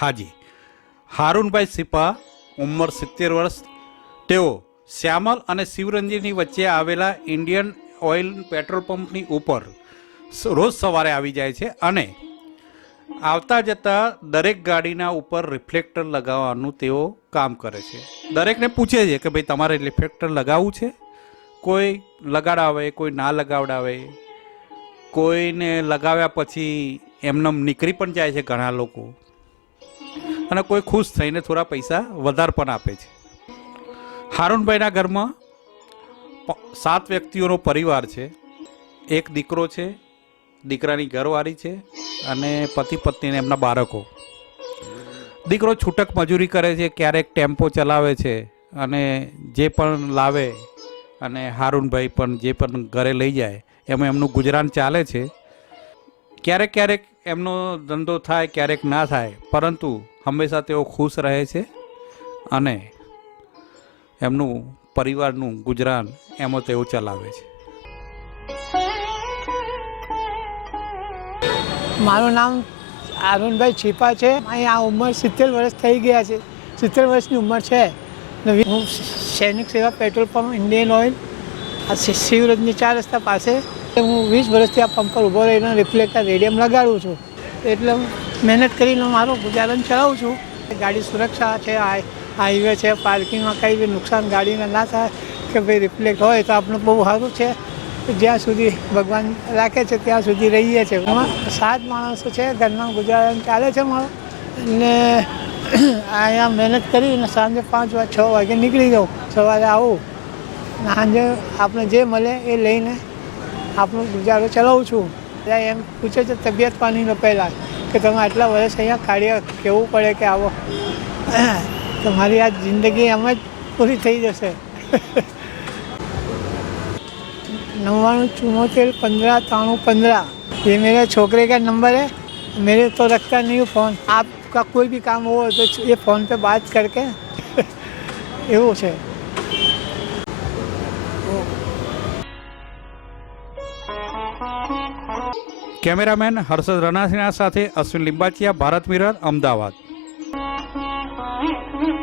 હાજી. હારૂનભાઈ સિપા ઉંમર સિત્તેર વર્ષ. તેઓ શ્યામલ અને શિવરંજીની વચ્ચે આવેલા ઇન્ડિયન ઓઇલ પેટ્રોલ પંપની ઉપર રોજ સવારે આવી જાય છે અને આવતા જતા દરેક ગાડીના ઉપર રિફ્લેક્ટર લગાવવાનું તેઓ કામ કરે છે. દરેકને પૂછે છે કે ભાઈ, તમારે રિફ્લેક્ટર લગાવવું છે? કોઈ લગાડાવે, કોઈ ના લગાવડાવે? કોઈને લગાવ્યા પછી એમને નીકળી પણ જાય છે ઘણા લોકો. અને કોઈ ખુશ થઈને થોડા પૈસા વધારે પણ આપે છે. હારૂનભાઈના ઘરમાં સાત વ્યક્તિઓનો પરિવાર છે. એક દીકરો છે, દીકરાની ઘરવાળી છે અને પતિ પત્નીને એમના બાળકો. દીકરો છૂટક મજૂરી કરે છે, ક્યારેક ટેમ્પો ચલાવે છે અને જે પણ લાવે અને હારૂનભાઈ પણ જે પણ ઘરે લઈ જાય, એમાં એમનું ગુજરાન ચાલે છે. ક્યારેક ક્યારેક એમનો ધંધો થાય, ક્યારેક ના થાય, પરંતુ હંમેશા તેઓ ખુશ રહે છે અને એમનું પરિવારનું ગુજરાન એમાં તેઓ ચલાવે છે. મારું નામ અરુણભાઈ છીપા છે. અહીંયા ઉંમર સિત્તેર વર્ષ થઈ ગયા છે. સિત્તેર વર્ષની ઉંમર છે. હું સૈનિક સેવા પેટ્રોલ પંપ ઇન્ડિયન ઓઇલ, આ શિવરજની ચાર રસ્તા પાસે. હું વીસ વર્ષથી આ પંપ પર ઊભો રહીને રિફ્લેક્ટર રેડિયમ લગાડું છું. એટલે મહેનત કરીને મારું ગુજારણ ચલાવું છું. ગાડી સુરક્ષા છે હાઈ- હાઈવે છે પાર્કિંગમાં કંઈ બી નુકસાન ગાડીને ના થાય કે ભાઈ રિફ્લેક્ટ હોય તો આપણું બહુ સારું છે. જ્યાં સુધી ભગવાન રાખે છે ત્યાં સુધી રહીએ છીએ. એમાં સાત માણસો છે ઘરમાં ગુજરાન ચાલે છે મારો. અને અહીંયા મહેનત કરીને સાંજે પાંચ વાગે છ વાગે નીકળી જાઉં, સવારે આવું. સાંજે આપણે જે મળે એ લઈને આપણું ગુજારો ચલાવું છું. એમ પૂછે છે, તબિયત પાણીનો પહેલાં. કે તમે આટલા વર્ષ અહીંયા કાઢ્યા કેવું પડે કે આવો તમારી આ જિંદગી એમ જ પૂરી થઈ જશે नवाणु चौहत्तर पंद्रह ताणु पंद्रह ये मेरे छोकरे का नंबर है मेरे तो रखता नहीं हूँ फ़ोन आपका कोई भी काम हो तो ये फ़ोन पे बात करके એવું છે કેમેરામેન હર્ષદ રણાસિંહા સાથે અશ્વિન લિંબાચિયા ભારત મિરર અમદાવાદ.